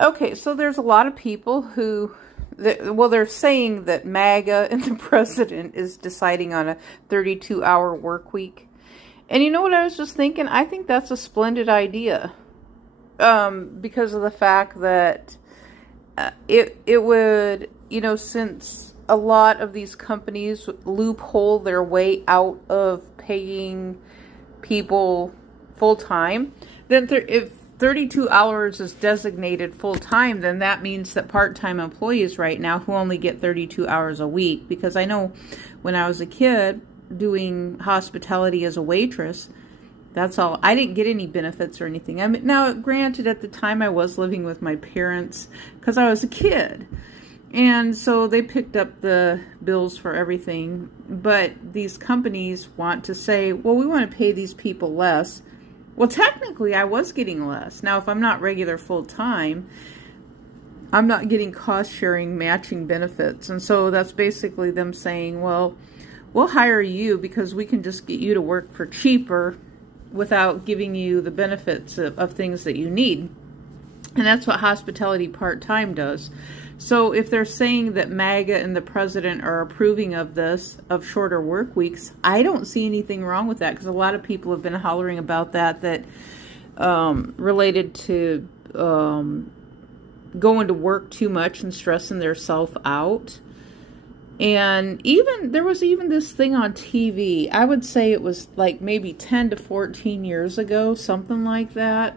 Okay, so there's a lot of people who, well, they're saying that MAGA and the president is deciding on a 32-hour work week. And you know what I was just thinking? I think that's a splendid idea. Because of the fact that it would, since a lot of these companies loophole their way out of paying people full time, then if 32 hours is designated full time, then that means that part-time employees right now who only get 32 hours a week, because I know when I was a kid doing hospitality as a waitress, that's all. I didn't get any benefits or anything. I mean, now, granted, at the time I was living with my parents because I was a kid. And so they picked up the bills for everything. But these companies want to say, well, we want to pay these people less. Well, technically, I was getting less. Now, if I'm not regular full-time, I'm not getting cost-sharing matching benefits. And so that's basically them saying, well, we'll hire you because we can just get you to work for cheaper without giving you the benefits of things that you need. And that's what hospitality part-time does. So if they're saying that MAGA and the president are approving of this, of shorter work weeks, I don't see anything wrong with that, because a lot of people have been hollering about that related to going to work too much and stressing themselves out. And there was even this thing on TV. I would say it was like maybe 10 to 14 years ago, something like that.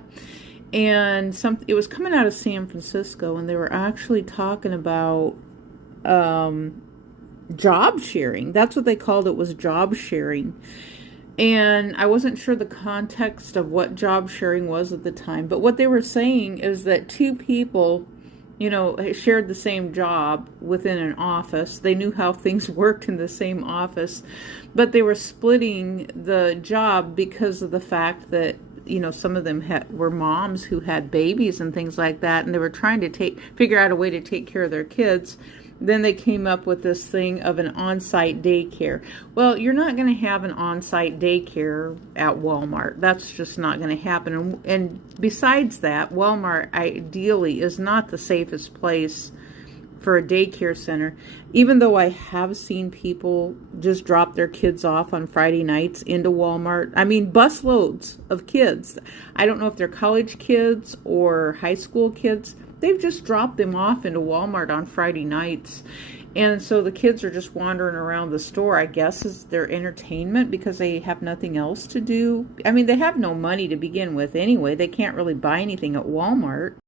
And it was coming out of San Francisco, and they were actually talking about job sharing. That's what they called it, was job sharing. And I wasn't sure the context of what job sharing was at the time. But what they were saying is that two people, shared the same job within an office. They knew how things worked in the same office, but they were splitting the job because of the fact that, some of them were moms who had babies and things like that, and they were trying to figure out a way to take care of their kids. Then they came up with this thing of an on-site daycare. Well, you're not going to have an on-site daycare at Walmart. That's just not going to happen. And besides that, Walmart ideally is not the safest place for a daycare center, even though I have seen people just drop their kids off on Friday nights into Walmart. I mean, busloads of kids. I don't know if they're college kids or high school kids. They've just dropped them off into Walmart on Friday nights. And so the kids are just wandering around the store, I guess, is their entertainment, because they have nothing else to do. I mean, they have no money to begin with anyway. They can't really buy anything at Walmart.